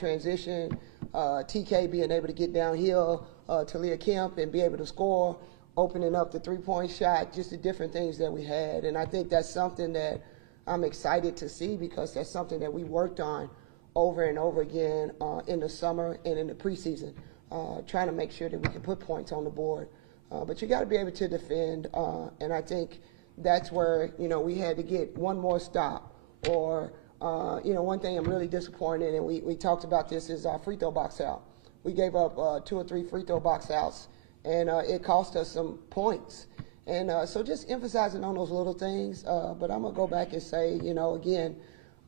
transition, TK being able to get downhill, Talia Kemp and be able to score, opening up the three-point shot, just the different things that we had. And I think that's something that I'm excited to see, because that's something that we worked on over and over again in the summer and in the preseason, trying to make sure that we can put points on the board. But you got to be able to defend, and I think that's where, we had to get one more stop. Or, one thing I'm really disappointed in, and we talked about this, is our free throw box out. We gave up 2 or 3 free throw box outs, and it cost us some points. And so just emphasizing on those little things. But I'm going to go back and say, again,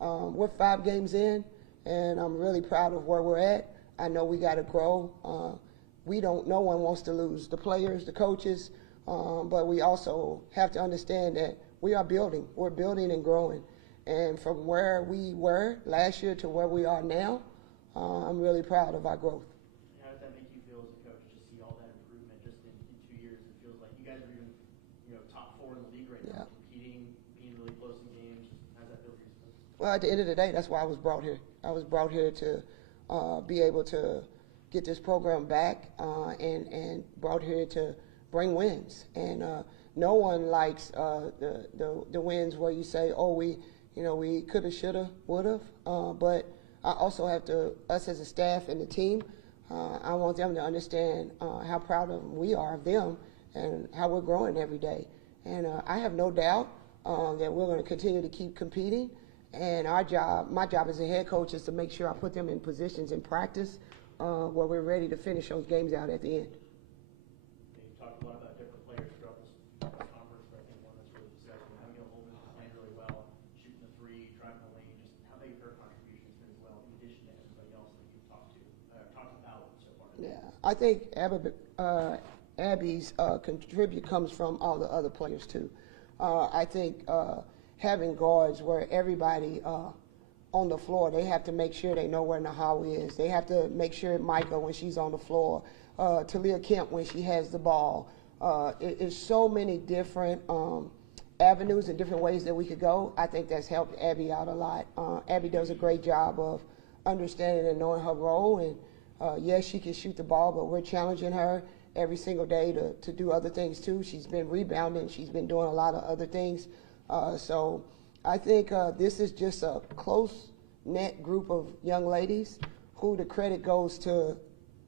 we're 5 games in, and I'm really proud of where we're at. I know we got to grow. No one wants to lose, the players, the coaches, but we also have to understand that we are building. We're building and growing. And from where we were last year to where we are now, I'm really proud of our growth. How does that make you feel as a coach to see all that improvement just in 2 years? It feels like you guys are even, top 4 in the league right now, competing, being really close in games. How does that feel for you? Well, at the end of the day, that's why I was brought here. I was brought here to be able to get this program back and brought here to bring wins. And no one likes the wins where you say, oh, we could have, should have, would have. But I also have to, us as a staff and the team, I want them to understand how proud of we are of them and how we're growing every day. And I have no doubt that we're going to continue to keep competing. And my job as a head coach is to make sure I put them in positions in practice where we're ready to finish those games out at the end. You talked a lot about different players throughout this conference, but I think one that's really exciting, Abigail Holman playing really well, shooting the 3, driving the lane, just how big her contribution has been as well, in addition to everybody else that you've talked about so far. Yeah, I think Abby's contribute comes from all the other players too. I think having guards where everybody on the floor, they have to make sure they know where Nahawi is. They have to make sure Micah when she's on the floor, Talia Kemp when she has the ball. It's so many different avenues and different ways that we could go. I think that's helped Abby out a lot. Abby does a great job of understanding and knowing her role. And yes, she can shoot the ball, but we're challenging her every single day to do other things too. She's been rebounding. She's been doing a lot of other things. So I think this is just a close-knit group of young ladies who the credit goes to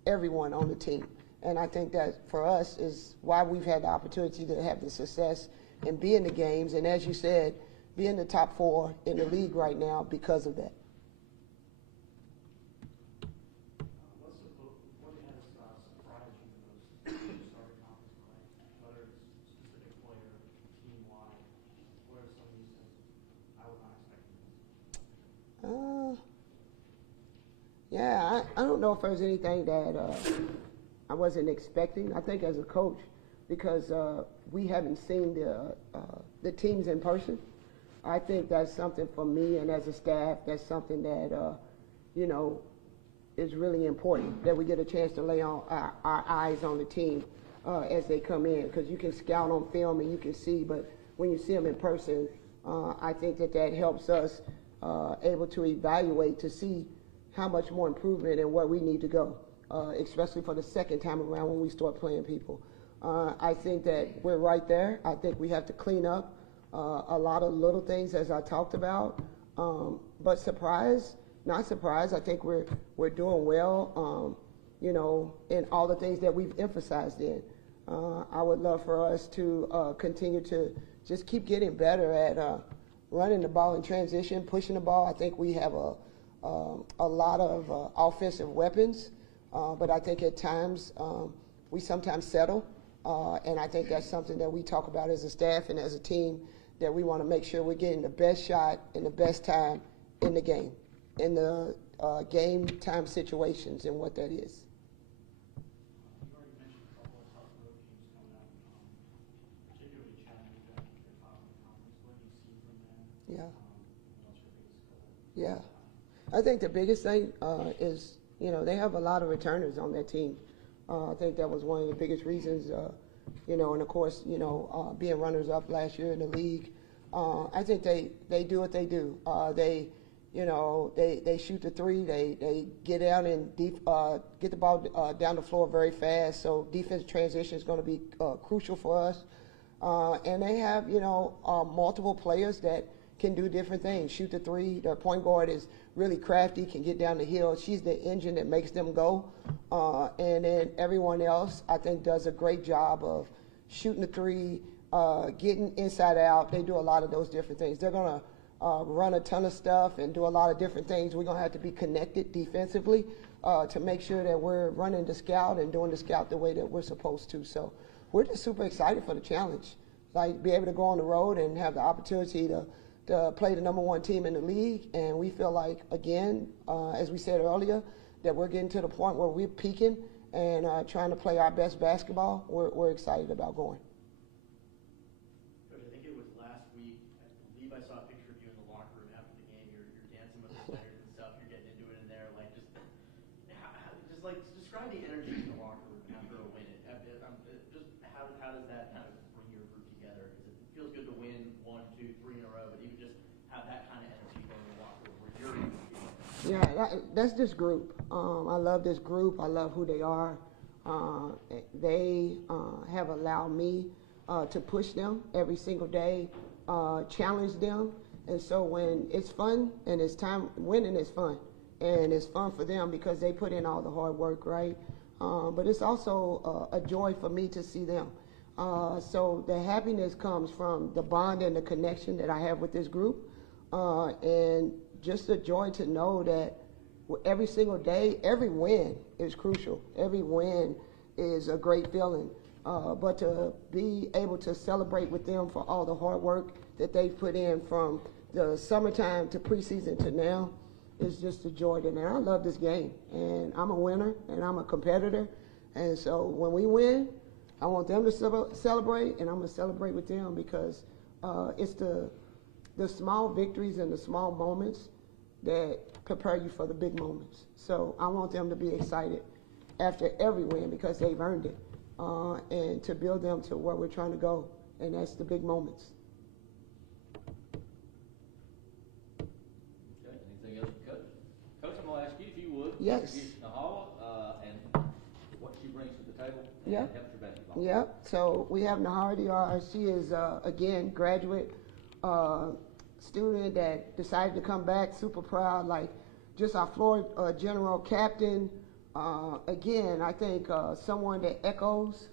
everyone on the team. And I think that for us is why we've had the opportunity to have the success and be in the games. And as you said, be in the top 4 in the league right now because of that. Yeah, I don't know if there's anything that I wasn't expecting. I think as a coach, because we haven't seen the teams in person, I think that's something for me and as a staff, that's something that, is really important, that we get a chance to lay on our eyes on the team as they come in, because you can scout on film and you can see, but when you see them in person, I think that helps us able to evaluate to see how much more improvement and where we need to go, especially for the second time around when we start playing people. I think that we're right there. I think we have to clean up a lot of little things as I talked about. But not surprised, I think we're doing well, in all the things that we've emphasized in. I would love for us to continue to just keep getting better at running the ball in transition, pushing the ball. I think we have a lot of offensive weapons, but I think at times we sometimes settle, and I think that's something that we talk about as a staff and as a team, that we want to make sure we're getting the best shot and the best time in the game, in the game time situations and what that is. You already mentioned a couple of tough road games coming up, particularly challenging them at the top of the conference. What do you see from them? Yeah. What's your biggest goal? Yeah. I think the biggest thing is, they have a lot of returners on their team. I think that was one of the biggest reasons, and of course, being runners-up last year in the league. I think they do what they do. They, You know, they shoot the three. They get down and get the ball down the floor very fast. So defense transition is going to be crucial for us. And they have, you know, multiple players that can do different things. Shoot the three. Their point guard is really crafty, can get down the hill. She's the engine that makes them go. And then everyone else, I think, does a great job of shooting the three, getting inside out. They do a lot of those different things. They're going to run a ton of stuff and do a lot of different things. We're going to have to be connected defensively to make sure that we're running the scout and doing the scout the way that we're supposed to. So we're just super excited for the challenge. Like, be able to go on the road and have the opportunity to play the #1 team in the league. And we feel like, again, as we said earlier, that we're getting to the point where we're peaking and trying to play our best basketball. We're excited about going. Coach, I think it was last week, I believe I saw a picture of you in the locker room after the game. You're dancing with the players and stuff. You're getting into it in there. Like, just describe the energy in the locker room after a win. Just how does that kind of bring your group together? Because it feels good to win 1, 2, 3 in a row, but even just have that kind of energy going in the locker room where you're in the game. Yeah, that's this group. I love this group. I love who they are. They have allowed me to push them every single day, challenge them. And so when it's fun and it's time, winning is fun. And it's fun for them because they put in all the hard work, right? But it's also a joy for me to see them. So the happiness comes from the bond and the connection that I have with this group. And just the joy to know that every single day, every win is crucial. Every win is a great feeling. But to be able to celebrate with them for all the hard work that they've put in from the summertime to preseason to now is just a joy to me. And I love this game. And I'm a winner and I'm a competitor. And so when we win, I want them to celebrate, and I'm going to celebrate with them because it's the small victories and the small moments that prepare you for the big moments. So I want them to be excited after every win because they've earned it, and to build them to where we're trying to go, and that's the big moments. Okay, anything else, Coach? Coach, I'm going to ask you if you would. Yes. Introduce Nahala and what she brings to the table and Yeah. helps your basketball. Yep. So we have Nahara. She is, again, graduate student that decided to come back. Super proud. Like, just our floor general captain. Again, I think someone that echoes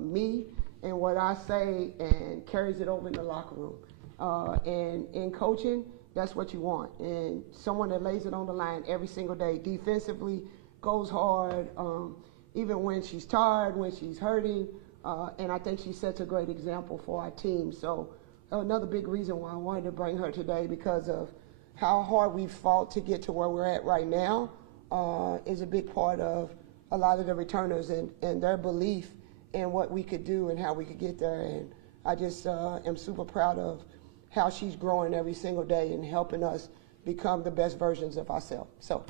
me and what I say and carries it over in the locker room. And in coaching, that's what you want. And someone that lays it on the line every single day, defensively, goes hard, even when she's tired, when she's hurting. And I think she sets a great example for our team. So another big reason why I wanted to bring her today, because of how hard we fought to get to where we're at right now, is a big part of a lot of the returners and their belief in what we could do and how we could get there. And I just am super proud of how she's growing every single day and helping us become the best versions of ourselves. So,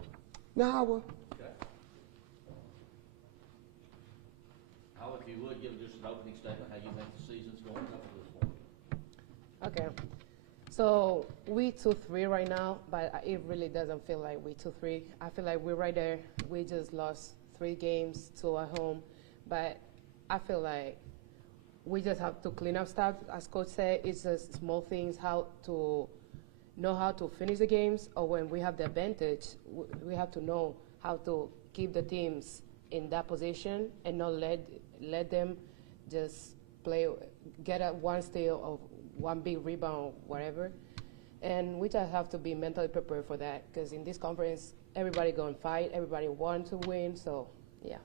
Nahawa. Okay. Nahala, if you would, give just an opening statement, how you think the season's going up to this point. Okay. So we 2-3 right now, but it really doesn't feel like we 2-3. I feel like we're right there. We just lost 3 games, 2 at home, but I feel like we just have to clean up stuff. As Coach said, it's just small things, how to know how to finish the games, or when we have the advantage, we have to know how to keep the teams in that position and not let them just play, get a one steal or one big rebound, whatever. And we just have to be mentally prepared for that, because in this conference, everybody going to fight, everybody wants to win, so yeah.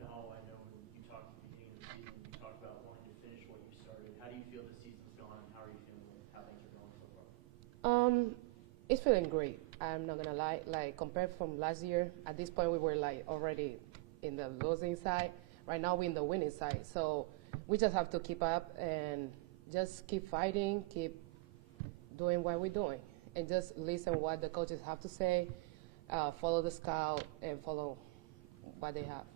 Now, I know when you talked at the beginning of the season, you talked about wanting to finish what you started. How do you feel the season's gone, and how are you feeling with how things are going so far? It's feeling great. I'm not gonna lie. Like, compared from last year, at this point we were like already in the losing side. Right now we're in the winning side. So we just have to keep up and just keep fighting, keep doing what we're doing, and just listen what the coaches have to say, follow the scout, and follow what they have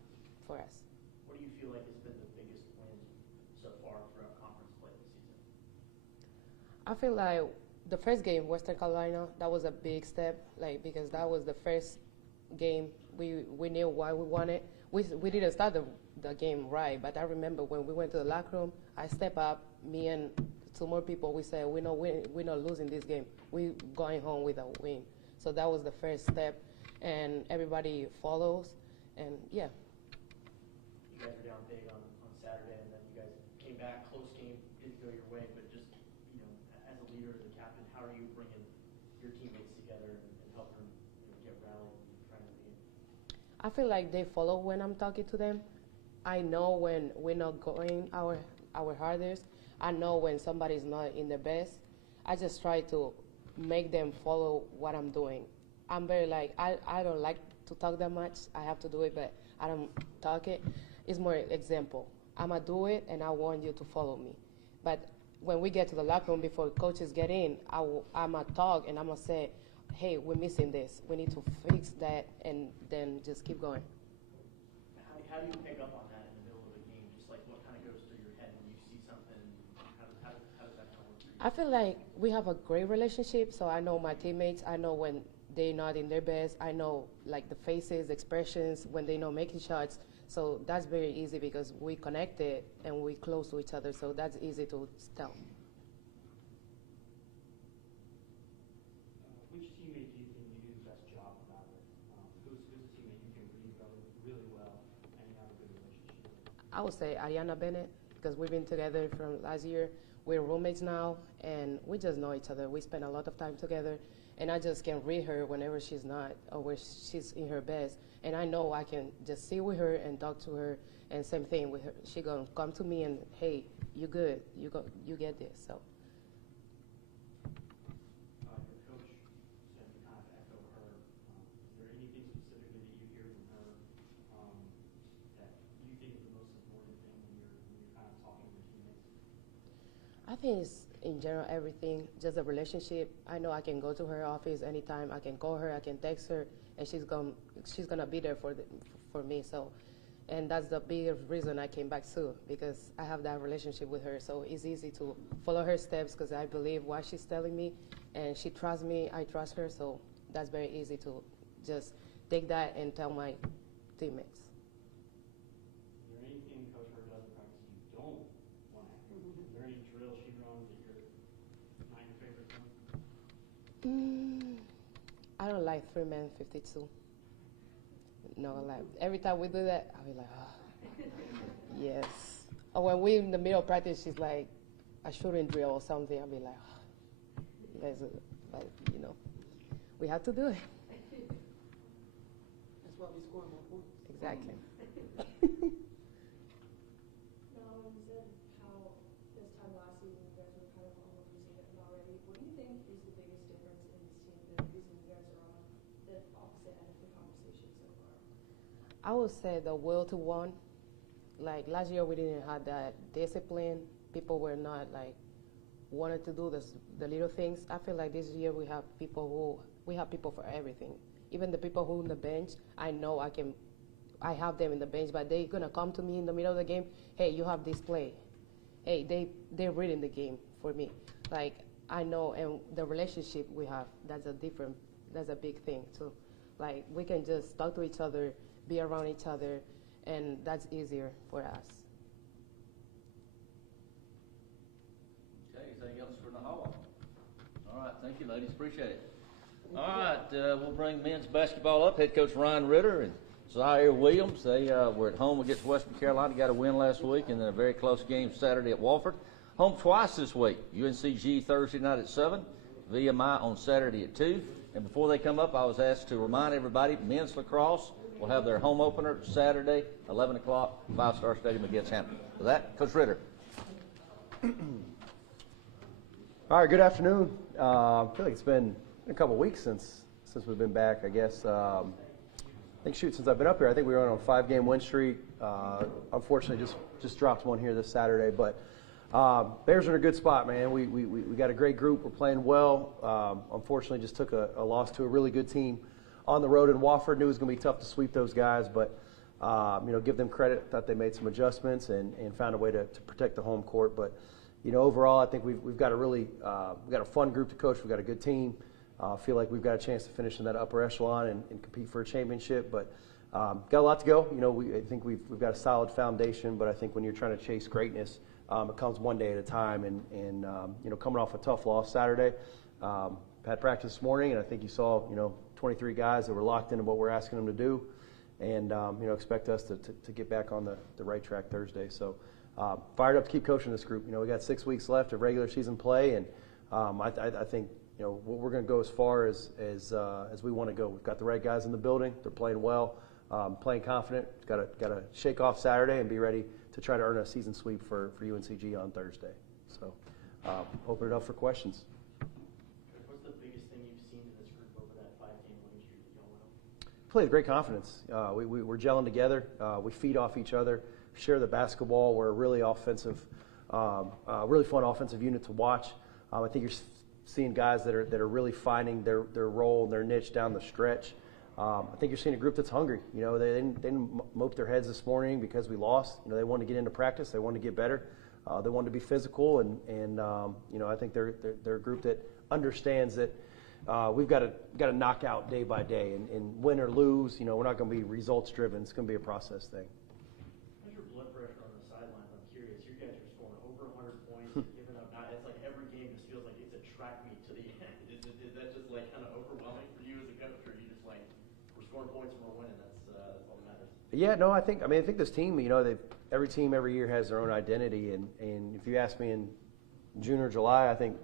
for us. What do you feel like has been the biggest win so far throughout conference play this season? I feel like the first game, Western Carolina, that was a big step, like because that was the first game we knew why we won it. We didn't start the game right, but I remember when we went to the locker room, I stepped up, me and two more people, we said we're not losing this game. We going home with a win. So that was the first step, and everybody follows, and yeah. You guys were down big on Saturday, and then you guys came back, close game, didn't go your way, but just, you know, as a leader, as a captain, how are you bringing your teammates together and helping them, you know, get rallied and trying to lead? I feel like they follow when I'm talking to them. I know when we're not going our hardest. I know when somebody's not in their best. I just try to make them follow what I'm doing. I'm very like, I don't like to talk that much. I have to do it, but I don't talk it. It's more example. I'm going to do it, and I want you to follow me. But when we get to the locker room before coaches get in, I'm going to talk, and I'm going to say, hey, we're missing this. We need to fix that, and then just keep going. How do you pick up on that in the middle of a game? Just like what kind of goes through your head when you see something? How does that kind of work for you? I feel like we have a great relationship, so I know my teammates. I know when they're not in their best. I know like the faces, expressions, when they're not making shots. So that's very easy because we connected and we close to each other, so that's easy to tell. Which teammate do you think you do the best job about it? Who's the teammate you can read really well and you have a good relationship with? I would say Ariana Bennett, because we've been together from last year. We're roommates now, and we just know each other. We spend a lot of time together, and I just can read her whenever she's not or when she's in her best. And I know I can just sit with her and talk to her, and same thing with her. She gonna come to me and, hey, you good, you get this. So. Your coach said to kind of echo her. Is there anything specifically that you hear from her that you think is the most important thing when you're kind of talking to your teammates? I think it's in general everything, just a relationship. I know I can go to her office anytime. I can call her, I can text her, and she's gonna be there for me. So, and that's the biggest reason I came back too, because I have that relationship with her. So it's easy to follow her steps because I believe what she's telling me, and she trusts me. I trust her. So that's very easy to just take that and tell my teammates. Is there anything Coach Herb does in practice you don't want to have? Is there any drill she runs that you're not your favorite thing? I don't like 3-man 52. No, like every time we do that, I'll be like, oh, yes. Or when we're in the middle of practice, she's like a shooting drill or something. I'll be like, oh, you guys, but you know, we have to do it. That's why we score more points. Exactly. Now, you said how this time last season you guys were kind of almost losing it already. What do you think is the biggest difference in this team, the reason you guys are on the opposite end of the conversation so far? I would say the will to win. Like last year, we didn't have that discipline. People were not like wanted to do the little things. I feel like this year we have people for everything. Even the people who on the bench, I know I have them in the bench, but they're gonna come to me in the middle of the game. Hey, you have this play. Hey, they're reading the game for me. Like I know, and the relationship we have, that's a big thing too. Like we can just talk to each other, be around each other, and that's easier for us. Okay, anything else for Nahawa? All right, thank you, ladies. Appreciate it. All right, we'll bring men's basketball up. Head coach Ryan Ritter and Zaire Williams. They were at home against Western Carolina. Got a win last week, and then a very close game Saturday at Wofford. Home twice this week. UNCG Thursday night at 7, VMI on Saturday at 2. And before they come up, I was asked to remind everybody, men's lacrosse will have their home opener Saturday, 11 o'clock, 5-Star Stadium against Hampton. For that, Coach Ritter. All right, good afternoon. I feel like it's been a couple weeks since we've been back, I guess. I think, since I've been up here, I think we were on a 5-game win streak. Unfortunately, just dropped one here this Saturday. But Bears are in a good spot, man. We got a great group. We're playing well. Unfortunately, just took a loss to a really good team on the road in Wofford. Knew it was going to be tough to sweep those guys, but give them credit. Thought they made some adjustments and found a way to protect the home court. But overall, I think we've got a really we've got a fun group to coach. We've got a good team. Feel like we've got a chance to finish in that upper echelon and compete for a championship. But got a lot to go. I think we've got a solid foundation. But I think when you're trying to chase greatness, it comes one day at a time. And coming off a tough loss Saturday, had practice this morning, and I think you saw 23 guys that were locked into what we're asking them to do, and expect us to get back on the right track Thursday. So fired up to keep coaching this group. We got 6 weeks left of regular season play, and I think we're going to go as far as we want to go. We've got the right guys in the building. They're playing well, playing confident. Got to shake off Saturday and be ready to try to earn a season sweep for UNCG on Thursday. So open it up for questions. What's the biggest thing you've seen in this group over that 5-game winning streak that y'all went on? Play with great confidence. We're gelling together. We feed off each other, share the basketball. We're a really offensive, really fun offensive unit to watch. I think you're seeing guys that are really finding their role and their niche down the stretch. I think you're seeing a group that's hungry. They didn't mope their heads this morning because we lost. They wanted to get into practice. They wanted to get better. They wanted to be physical, and I think they're a group that understands that we've got to knock out day by day, and win or lose. We're not going to be results driven. It's going to be a process thing. How's your blood pressure on the sidelines? I'm curious. You guys are scoring over 100 points, you're giving up. It's like every game just feels like it's a track meet to the end. Is that just like kind of overwhelming for you as a coach, or are you just like, we're scoring points and we're winning? That's all that matters. Yeah, no, I think this team, every team every year has their own identity, and if you ask me in June or July, I think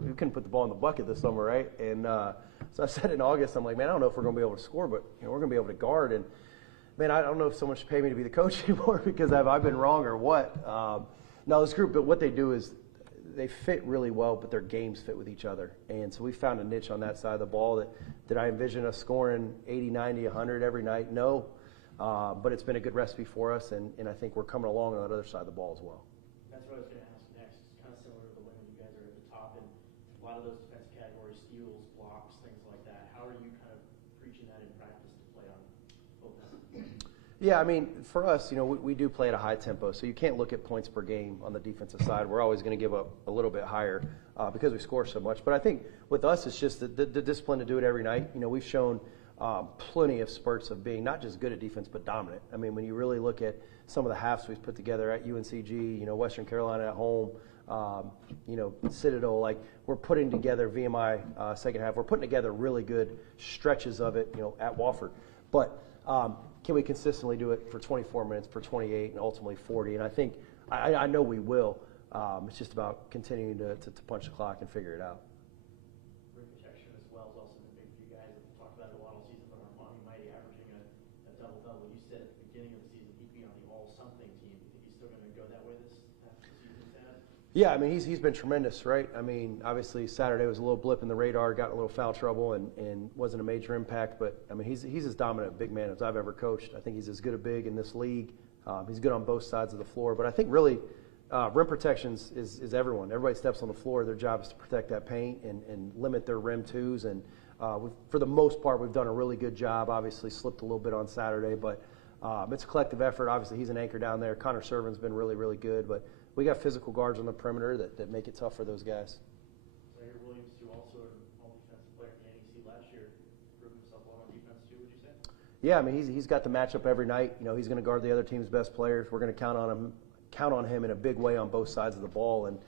we couldn't put the ball in the bucket this summer, right? And so I said in August, I'm like, man, I don't know if we're going to be able to score, but we're going to be able to guard. And man, I don't know if someone should pay me to be the coach anymore because I've been wrong or what. No, this group, but what they do is they fit really well, but their games fit with each other. And so we found a niche on that side of the ball. Did I envision us scoring 80, 90, 100 every night? No. But it's been a good recipe for us, and I think we're coming along on that other side of the ball as well. That's what I was going to ask next. It's kind of similar to the women. You guys are at the top, and a lot of those defensive categories, steals, blocks, things like that. How are you kind of preaching that in practice to play on both ends? Yeah, for us, we do play at a high tempo, so you can't look at points per game on the defensive side. We're always going to give up a little bit higher because we score so much. But I think with us, it's just the discipline to do it every night. We've shown plenty of spurts of being not just good at defense, but dominant. When you really look at some of the halves we've put together at UNCG, Western Carolina at home, Citadel, like we're putting together VMI second half. We're putting together really good stretches of it, at Wofford. But can we consistently do it for 24 minutes, for 28, and ultimately 40? And I think, I know we will. It's just about continuing to punch the clock and figure it out. Rim protection as well has also been big for you guys. We've talked about it a lot all season, but Armani Mighty averaging a double-double. You said at the beginning of the season he'd be on the all-something team. Do you think he's still going to go that way this season, Sam? Yeah, he's been tremendous, right? Obviously Saturday was a little blip in the radar, got in a little foul trouble, and wasn't a major impact. But he's as dominant a big man as I've ever coached. I think he's as good a big in this league. He's good on both sides of the floor. But I think really rim protections is everyone. Everybody steps on the floor. Their job is to protect that paint and limit their rim twos. And for the most part, we've done a really good job. Obviously slipped a little bit on Saturday, but it's a collective effort. Obviously he's an anchor down there. Connor Servin's been really, really good. But we got physical guards on the perimeter that make it tough for those guys. Zaire Williams, who also an all-defensive player in the NEC last year, proved himself well on defense too, would you say? Yeah, he's got the matchup every night. He's going to guard the other team's best players. We're going to count on him in a big way on both sides of the ball, and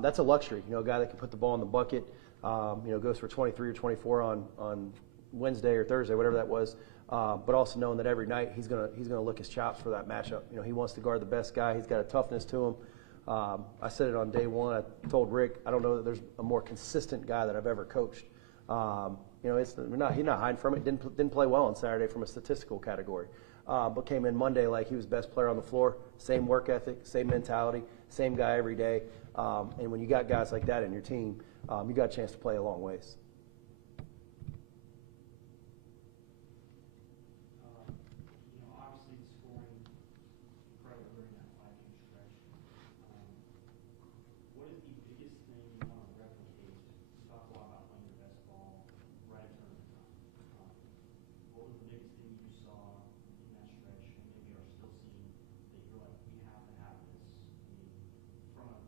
that's a luxury. A guy that can put the ball in the bucket, goes for 23 or 24 on Wednesday or Thursday, whatever that was. But also knowing that every night he's going to lick his chops for that matchup. He wants to guard the best guy. He's got a toughness to him. I said it on day one. I told Rick, I don't know that there's a more consistent guy that I've ever coached. He's not hiding from it. Didn't play well on Saturday from a statistical category, but came in Monday like he was best player on the floor. Same work ethic, same mentality, same guy every day. And when you got guys like that in your team, you got a chance to play a long ways. Obviously the scoring incredible during that 5-game stretch. What is the biggest thing you want to replicate? You talk a lot about playing your best ball right at tournament time. What was the biggest thing you saw in that stretch, and maybe are still seeing, that you're like, we have to have this? From a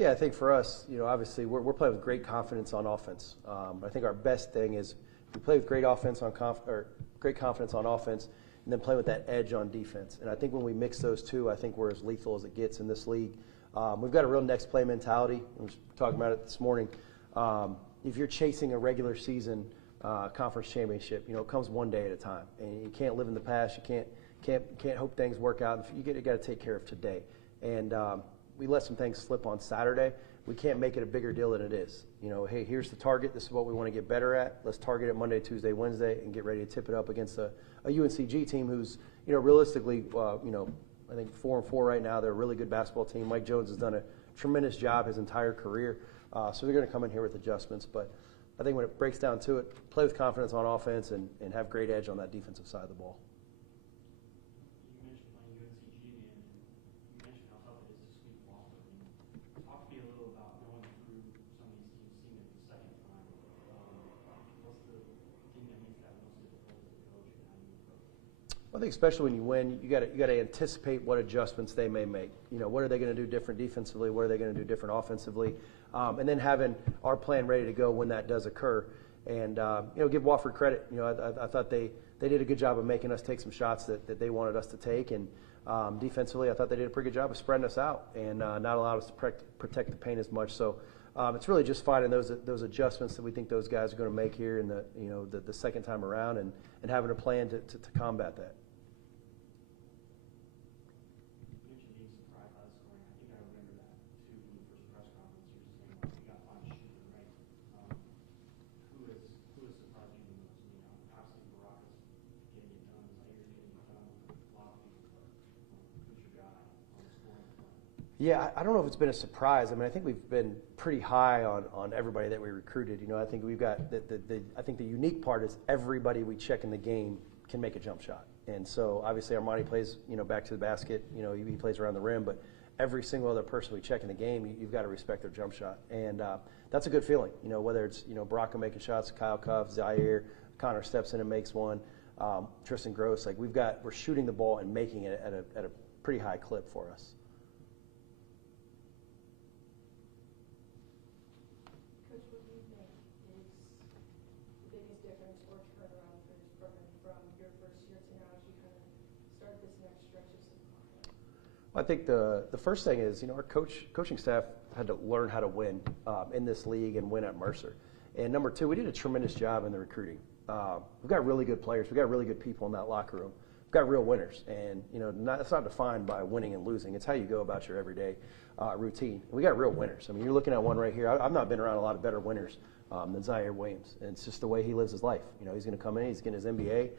Yeah, I think for us, obviously we're playing with great confidence on offense. I think our best thing is we play with great great confidence on offense, and then play with that edge on defense. And I think when we mix those two, I think we're as lethal as it gets in this league. We've got a real next play mentality. I was talking about it this morning. If you're chasing a regular season conference championship, it comes one day at a time, and you can't live in the past. You can't hope things work out. You got to take care of today. And we let some things slip on Saturday. We can't make it a bigger deal than it is. Hey, here's the target. This is what we want to get better at. Let's target it Monday, Tuesday, Wednesday, and get ready to tip it up against a UNCG team who's, realistically, I think 4-4 right now. They're a really good basketball team. Mike Jones has done a tremendous job his entire career. So they're going to come in here with adjustments. But I think when it breaks down to it, play with confidence on offense and have great edge on that defensive side of the ball. You mentioned playing UNCG, and you mentioned how tough it is to sweep Wofford. Talk to me a little about going through some of these teams, seeing it the second time. What's the thing that makes that most difficult as a coach, and how do you approach it? I think especially when you win, you got to anticipate what adjustments they may make. What are they going to do different defensively? What are they going to do different offensively? And then having our plan ready to go when that does occur. And give Wofford credit. I thought they did a good job of making us take some shots that they wanted us to take. And defensively, I thought they did a pretty good job of spreading us out and not allowing us to protect the paint as much. So it's really just finding those adjustments that we think those guys are going to make here in the second time around, and having a plan to combat that. You mentioned being surprised by the scoring. I think I remember that too in the first press conference. You were saying, like, we got to find a shooter, right? Who has surprised you the most? Obviously Baraka's getting it done, Zaire's getting it done, a lot of people, but who's your guy on the scoring front? Yeah, I don't know if it's been a surprise. I mean, I think we've been pretty high on everybody that we recruited. I think we've got I think the unique part is everybody we check in the game can make a jump shot. And so obviously Armani plays, back to the basket. He plays around the rim, but every single other person we check in the game, you've got to respect their jump shot. And that's a good feeling. Whether it's Baraka making shots, Kyle Cuff, Zaire, Connor steps in and makes one, Tristan Gross. Like we're shooting the ball and making it at a pretty high clip for us. Coach, what do you think is the biggest difference or turnaround for this program from your first year to now as you kind of start this next stretch of SoCon? I think the first thing is, our coaching staff had to learn how to win in this league and win at Mercer. And number two, we did a tremendous job in the recruiting. We've got really good players. We've got really good people in that locker room. We've got real winners. And, it's not defined by winning and losing. It's how you go about your everyday routine. And we got real winners. I mean, you're looking at one right here. I've not been around a lot of better winners than Zaire Williams. And it's just the way he lives his life. He's going to come in, he's getting his MBA.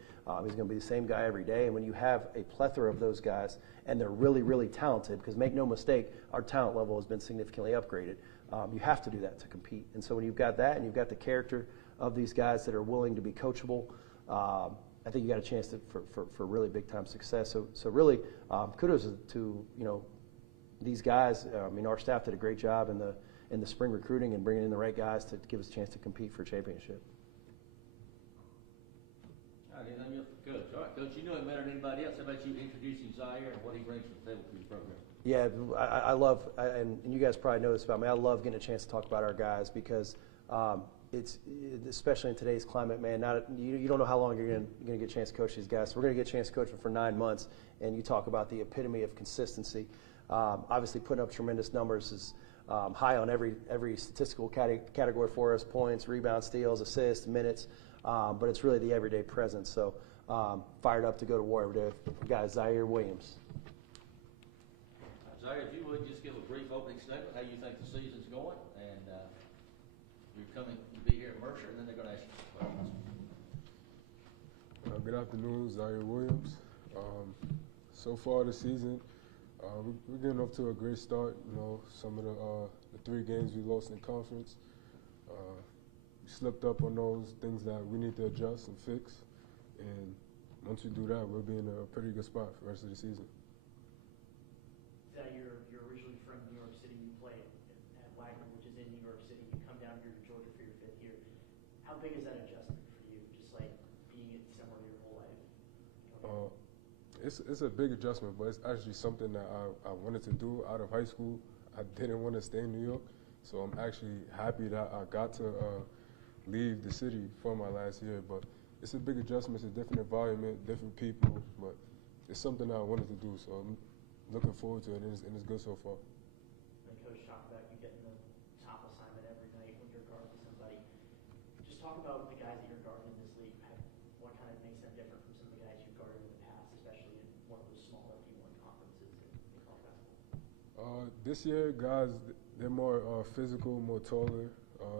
He's going to be the same guy every day. And when you have a plethora of those guys, and they're really, really talented, because make no mistake, our talent level has been significantly upgraded. You have to do that to compete. And so when you've got that and you've got the character of these guys that are willing to be coachable, I think you got a chance for really big-time success. So really, kudos to these guys. Our staff did a great job in the spring recruiting and bringing in the right guys to give us a chance to compete for a championship. All right, anything else for Coach? All right, Coach, you know him better than anybody else. How about you introducing Zaire and what he brings to the table for your program? Yeah, I love, and you guys probably know this about me, I love getting a chance to talk about our guys because it's, especially in today's climate, man, you don't know how long you're going to get a chance to coach these guys. So we're going to get a chance to coach them for 9 months, and you talk about the epitome of consistency. Obviously, putting up tremendous numbers is high on every statistical category for us: points, rebounds, steals, assists, minutes. But it's really the everyday presence. So fired up to go to war every day with guys Zaire Williams. Zaire, if you would just give a brief opening statement, how you think the season's going, and you're coming to be here at Mercer, and then they're going to ask you some questions. Good afternoon, Zaire Williams. So far this season, we're getting off to a great start. Some of the 3 games we lost in conference, we slipped up on those things that we need to adjust and fix. And once we do that, we'll be in a pretty good spot for the rest of the season. You're originally from New York City. You play at Wagner, which is in New York City. You come down here to Georgia for your 5th year. How big is that adjustment for you, just like being somewhere your whole life? It's a big adjustment, but it's actually something that I wanted to do out of high school. I didn't want to stay in New York, so I'm actually happy that I got to leave the city for my last year. But it's a big adjustment, it's a different environment, different people, but it's something that I wanted to do, so I'm looking forward to it, and it's good so far. When Coach talked about you getting the top assignment every night when you're guarding somebody, just talk about the guys that you're guarding in this league. What kind of makes them different from some of the guys you've guarded in the past, especially in one of those smaller D1 conferences in college basketball? This year, guys, they're more physical, more taller.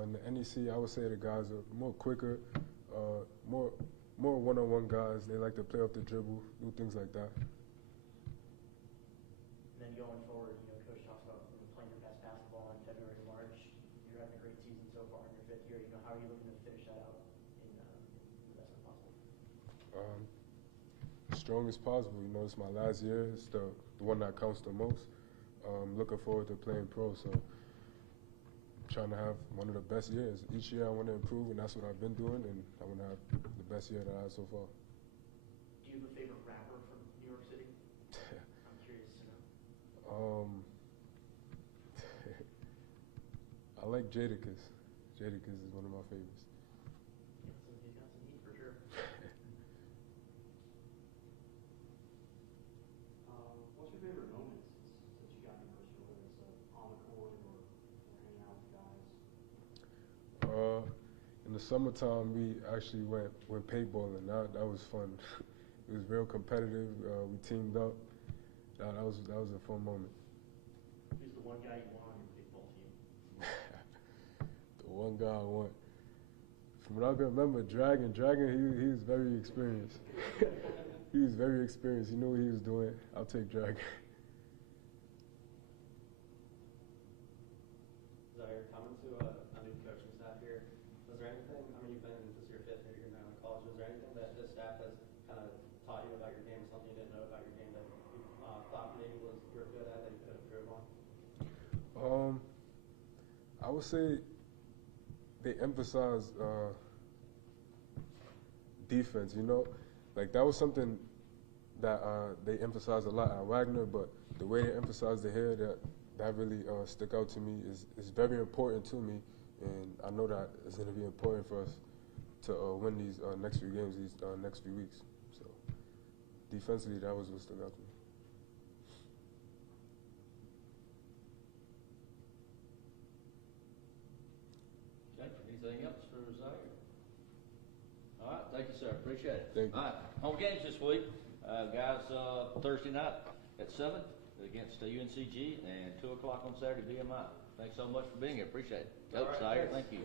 In the NEC, I would say the guys are more quicker, more one-on-one guys. They like to play off the dribble, do things like that. And then going forward, Coach talks about playing your best basketball in February to March. You're having a great season so far in your 5th year. How are you looking to finish that out in the best way possible? Strong as possible. It's my last year. It's the one that counts the most. Looking forward to playing pro, so trying to have one of the best years. Each year I want to improve, and that's what I've been doing, and I want to have the best year that I had so far. Do you have a favorite rapper from New York City? I'm curious to know. I like Jadakiss. Jadakiss is one of my favorites. He's got some heat for sure. What's your favorite moments since you got in Mercer, whether it's on the court or hanging out with guys? In the summertime, we actually went paintballing. That was fun. It was real competitive. We teamed up. That was a fun moment. Who's the one guy you want on your paintball team? The one guy I want. From what I can remember, Dragon, he was very experienced. He was very experienced. He knew what he was doing. I'll take Dragon. Zaire, coming to a new coaching staff here, was there anything, you've been, this is your 5th year now in college, was there anything that this staff has kind of taught you about your game, something you didn't know about your game that you thought maybe you were good at that you could improve on? I would say they emphasize defense, Like, that was something that they emphasized a lot at Wagner, but the way they emphasized it here, that really stuck out to me, is very important to me, and I know that it's going to be important for us to win these next few games, these next few weeks. So, defensively, that was what stuck out to me. Okay, anything else for Zaire? All right, thank you, sir. Appreciate it. Thank you. All right, home games this week. Guys, Thursday night at 7 against UNCG and 2 o'clock on Saturday, BMI. Thanks so much for being here. Appreciate it. Coach Zaire, thank you.